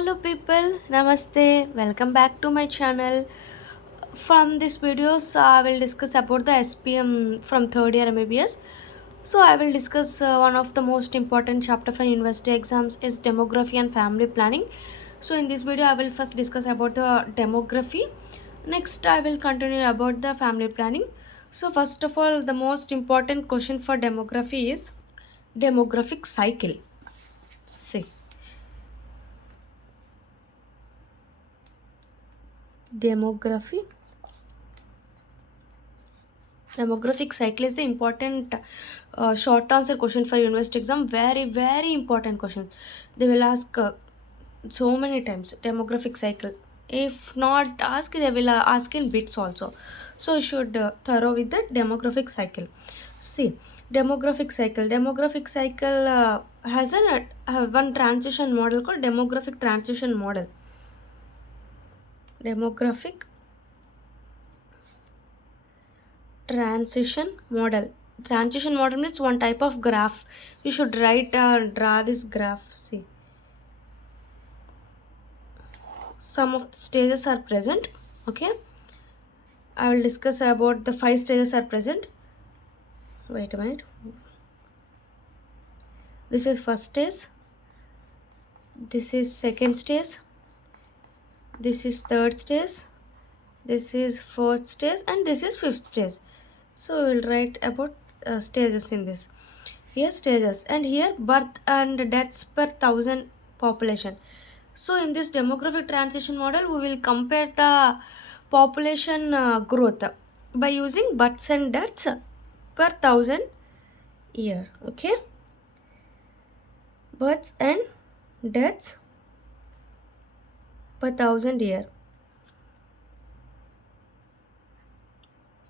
Hello people, Namaste, welcome back to my channel. From this videos, I will discuss about the SPM from third year MBBS. So I will discuss one of the most important chapter for university exams is demography and family planning. So in this video, I will first discuss about the demography. Next, I will continue about the family planning. So first of all, the most important question for demography is demographic cycle. See, demography demographic cycle is the important short answer question for university exam. Very important questions. They will ask so many times demographic cycle. If not ask, they will ask in bits also. So you should thorough with the demographic cycle. See, demographic cycle has have one transition model called demographic transition model. Demographic transition model means one type of graph. You should write draw this graph. See, some of the stages are present. Okay, I will discuss about the five stages are present. Wait a minute. This is first stage, this is second stage, this is third stage, this is fourth stage, and this is fifth stage. So we will write about stages in this. Here stages, and here birth and deaths per thousand population. So in this demographic transition model, we will compare the population growth by using births and deaths per thousand year. Okay, births and deaths per thousand year.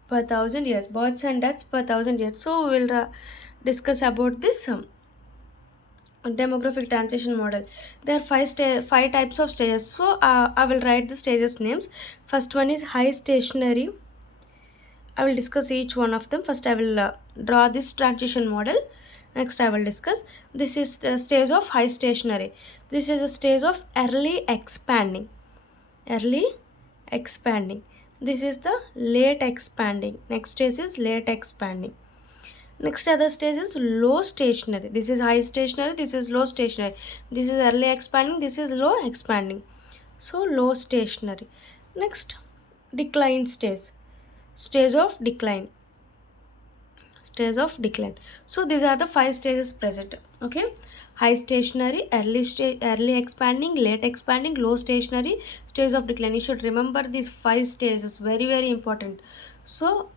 Per thousand years, births and deaths per thousand years. So we will discuss about this demographic transition model. There are five types of stages. So I will write the stages names. First one is high stationary. I will discuss each one of them. First I will draw this transition model. Next I will discuss. This is the stage of high stationary. This is a stage of early expanding. Early expanding. This is the late expanding. Next stage is late expanding. Next other stage is low stationary. This is high stationary, this is low stationary. This is early expanding, this is low expanding. So low stationary. Next, decline stage. Stage of decline. Stage of decline. So these are the five stages present. Okay. High stationary, early expanding, late expanding, low stationary, stage of decline. You should remember these five stages. Very important. So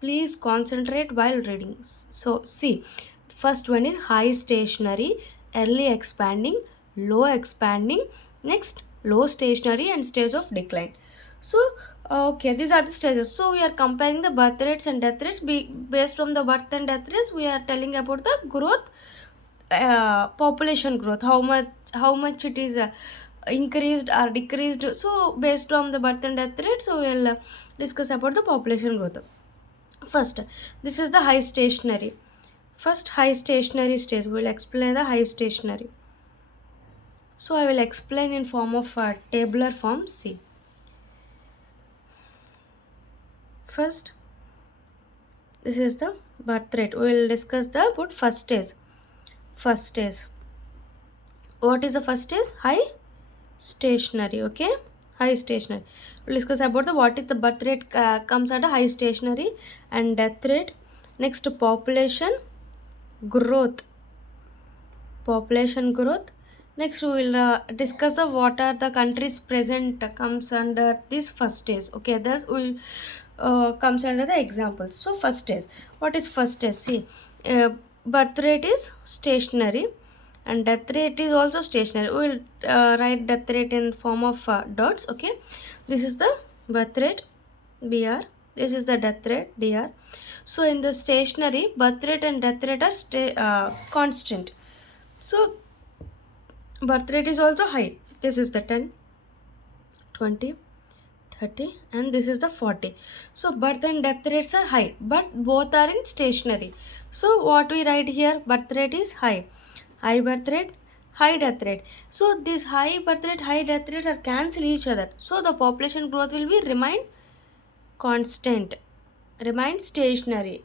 please concentrate while reading. So see, first one is high stationary, early expanding, low expanding, next low stationary and stage of decline. So okay, these are the stages. So we are comparing the birth rates and death rates. Based on the birth and death rates, we are telling about the growth, population growth, how much it is increased or decreased. So based on the birth and death rate, so we will discuss about the population growth. First, this is the high stationary. First, high stationary stage. We will explain the high stationary. So I will explain in form of tabular form. See, first, this is the birth rate. We will discuss the about first stage. First stage. What is the first stage? High stationary. Okay, high stationary. We'll discuss about the what is the birth rate comes under high stationary and death rate. Next, population growth. Population growth. Next, we will discuss the what are the countries present comes under this first stage. Okay, thus we comes under the examples. So first stage. What is first stage? See, birth rate is stationary and death rate is also stationary. We will write death rate in form of dots. Okay, this is the birth rate BR, this is the death rate DR. So in the stationary, birth rate and death rate are constant. So birth rate is also high. This is the 10, 20, 30 and this is the 40. So birth and death rates are high, but both are in stationary. So what we write here, birth rate is high. High birth rate, high death rate. So this high birth rate, high death rate are cancel each other, so the population growth will be remain constant, remain stationary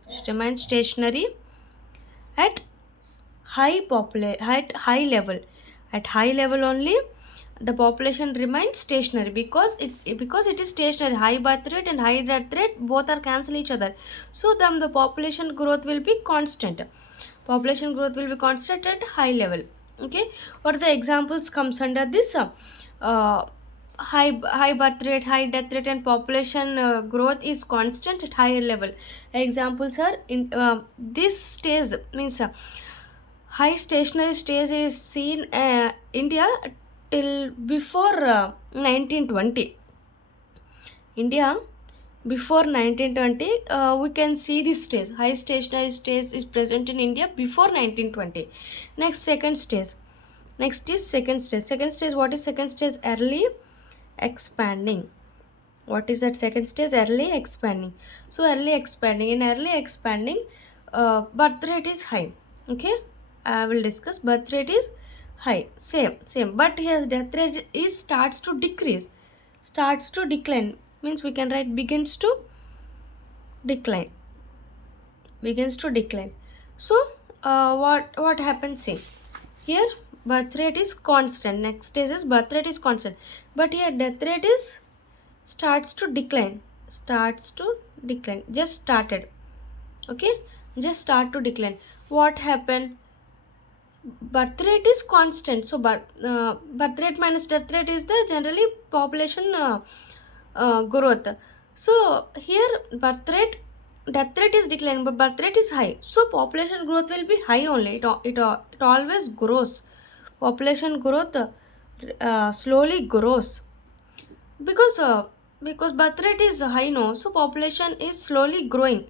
at high level. At high level only the population remains stationary, because it is stationary. High birth rate and high death rate both are cancel each other, so then the population growth will be constant. Population growth will be constant at high level. Okay, what are the examples comes under this? Uh, high birth rate, high death rate, and population growth is constant at higher level. Examples are in this stage means high stationary stage is seen India till before 1920. India before 1920, we can see this stage. High stationary stage is present in India before 1920. Next, second stage. Next is second stage. Second stage, what is second stage? Early expanding. What is that second stage? Early expanding. So early expanding. In early expanding, birth rate is high. Okay, I will discuss. Birth rate is high. Same. But here death rate is starts to decrease. Starts to decline. Means we can write begins to decline. Begins to decline. So what happens? See here, birth rate is constant. Next stage is birth rate is constant, but here death rate is starts to decline. Just started. Okay, just start to decline. What happened? Birth rate is constant, so birth rate minus death rate is the generally population growth. So here death rate is declining, but birth rate is high, so population growth will be high only. It always grows. Population growth slowly grows, because birth rate is high, no, so population is slowly growing.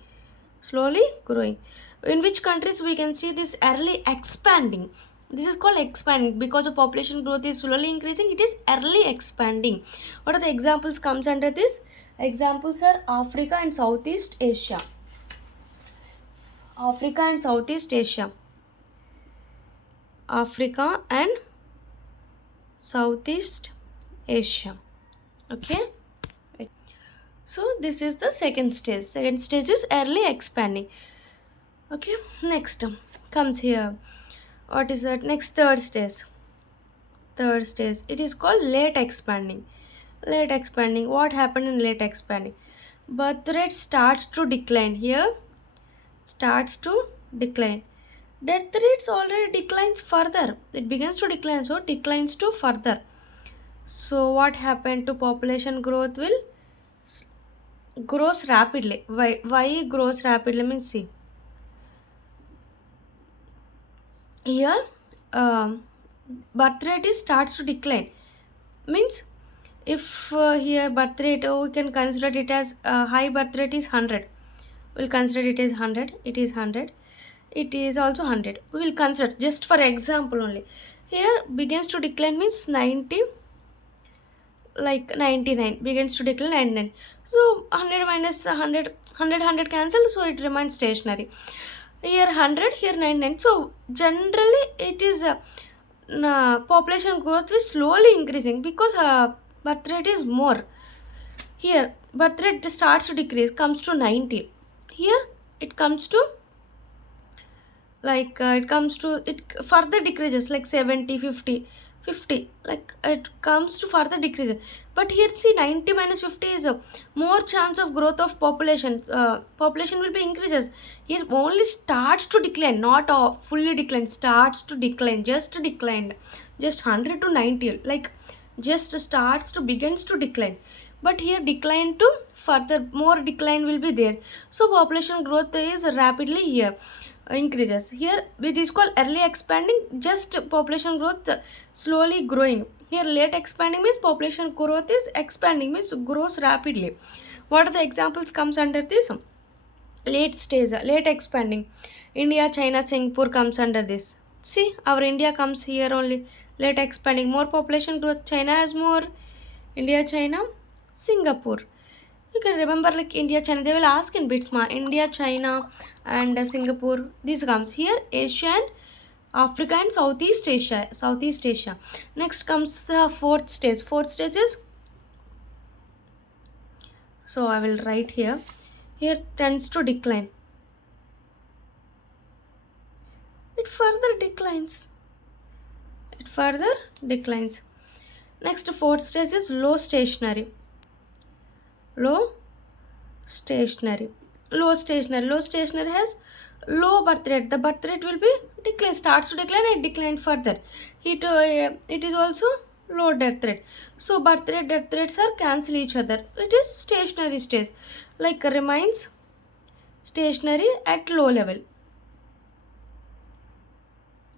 In which countries we can see this early expanding? This is called expanding because the population growth is slowly increasing. It is early expanding. What are the examples comes under this? Examples are Africa and Southeast Asia. Africa and Southeast Asia. Africa and Southeast Asia. Okay. So this is the second stage. Second stage is early expanding. Okay. Next comes here. What is that? Next, third stage. Third stage. It is called late expanding. Late expanding. What happened in late expanding? Birth rate starts to decline. Here starts to decline. Death rates already declines further. It begins to decline, so declines to further. So what happened to population growth will grows rapidly. Why grows rapidly means, see here, birth rate is starts to decline. Means if here birth rate, we can consider it as high birth rate is 100. We'll consider it as 100. It is 100. It is also 100. We will consider just for example only. Here begins to decline means 90, like 99 begins to decline 99. So 100 minus 100 cancel, so it remains stationary. Here 100, here 99. So generally it is population growth is slowly increasing because birth rate is more. Here birth rate starts to decrease, comes to 90. Here it comes to it further decreases like 70, 50, 50, like it comes to further decreases. But here see 90 minus 50 is a more chance of growth of population. Population will be increases. Here only starts to decline, not fully decline, starts to decline, just 100 to 90, like just starts to begins to decline. But here decline to further more decline will be there, so population growth is rapidly here increases. Here it is called early expanding, just population growth slowly growing. Here late expanding means population growth is expanding, means grows rapidly. What are the examples comes under this? Late stage, late expanding. India, China, Singapore comes under this. See, our India comes here only. Late expanding, more population growth. China has more. India, China, Singapore. You can remember like India, China. They will ask in bits, India, China, and Singapore. This comes here. Asia and Africa and Southeast Asia. Next comes the fourth stage. Fourth stage is, so I will write here. Here tends to decline. It further declines. It further declines. Next fourth stage is low stationary. Low stationary. Low stationary has low birth rate. The birth rate will be decline, starts to decline and decline further. It is also low death rate. So birth rate, death rates are cancel each other. It is stationary stage, like remains stationary at low level.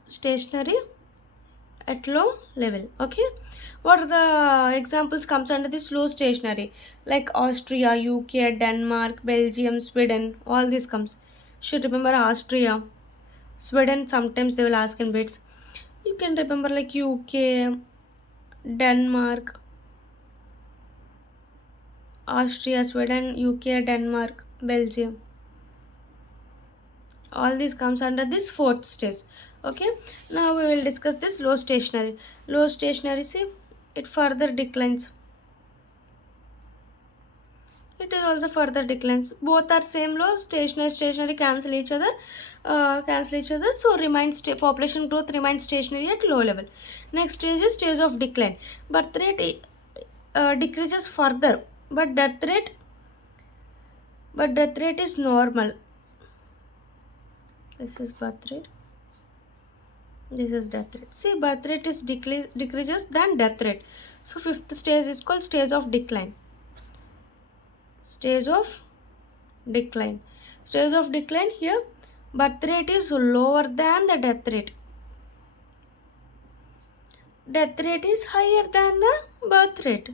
Stationary at low level. Okay, what are the examples comes under this low stationary, like Austria, UK, Denmark, Belgium, Sweden, all this comes. Should remember Austria, Sweden, sometimes they will ask in bits. You can remember like UK, Denmark, Austria, Sweden, UK, Denmark, Belgium. All this comes under this fourth stage. Okay, now we will discuss this low stationary. Low stationary, see, it further declines. It is also further declines. Both are same low. Stationary cancel each other. So population growth remains stationary at low level. Next stage is stage of decline. Birth rate decreases further, but death rate is normal. This is birth rate. This is death rate. See, birth rate is decreases than death rate. So fifth stage is called stage of decline. Stage of decline. Stage of decline, here birth rate is lower than the death rate. Death rate is higher than the birth rate.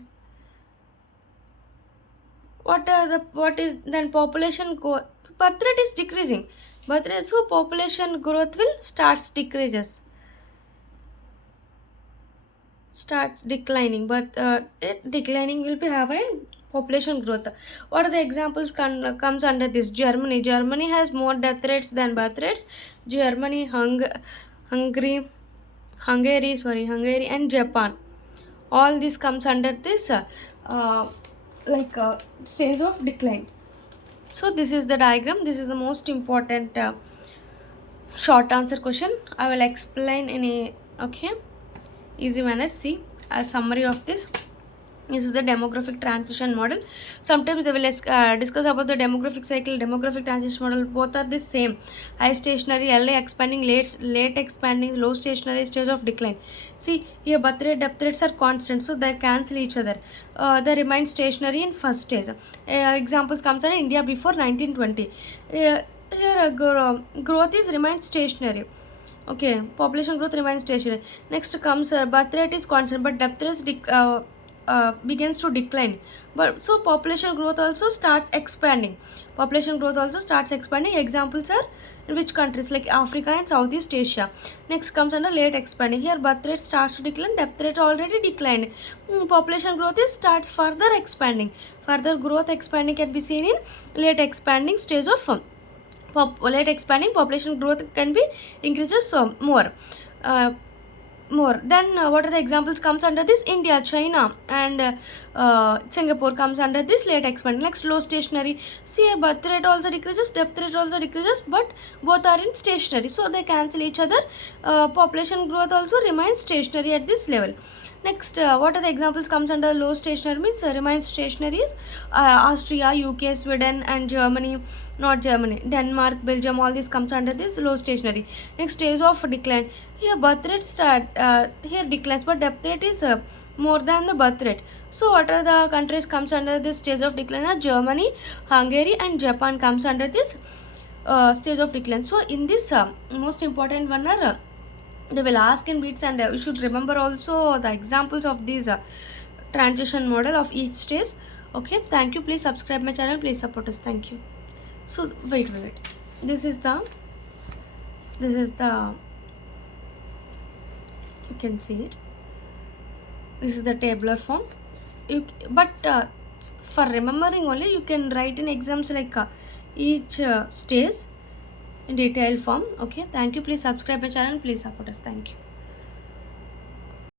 What is then population birth rate is decreasing. Birth rate, so population growth will starts declining, but declining will be happening population growth. What are the examples comes under this? Germany has more death rates than birth rates. Hungary, and Japan. All this comes under this stage of decline. So this is the diagram. This is the most important short answer question. I will explain in a easy manner. See a summary of this. This is the demographic transition model. Sometimes they will discuss about the demographic cycle, demographic transition model. Both are the same. High stationary, early expanding, late expanding, low stationary, stage of decline. See here, birth rate, death rates are constant, so they cancel each other. They remain stationary in first stage. Examples comes in India before 1920. Here growth is remains stationary. Okay, population growth remains stationary. Next comes birth rate is constant, but death rate begins to decline. But so population growth also starts expanding. Examples are in which countries, like Africa and Southeast Asia. Next comes under late expanding. Here birth rate starts to decline, death rate already declined. Population growth starts further expanding. Further growth expanding can be seen in late expanding stage of late expanding. Population growth can be increases more. Then what are the examples comes under this? India, China, and Singapore comes under this late expanding. Next, low stationary. See, birth rate also decreases, death rate also decreases, but both are in stationary, so they cancel each other. Population growth also remains stationary at this level. Next, what are the examples comes under low stationary? Means remains stationary is Austria, UK, Sweden, and Germany. Not Germany, Denmark, Belgium, all this comes under this low stationary. Next, stage of decline. Here birth rate here declines, but death rate is more than the birth rate. So what are the countries comes under this stage of decline? Germany, Hungary, and Japan comes under this stage of decline. So in this most important one are they will ask in bits, and you should remember also the examples of these transition model of each stage. Okay, thank you. Please subscribe my channel. Please support us. Thank you. So wait. This is the you can see it. This is the tabular form. But for remembering only, you can write in exams like each stage in detailed form. Okay, thank you. Please subscribe my channel. Please support us. Thank you.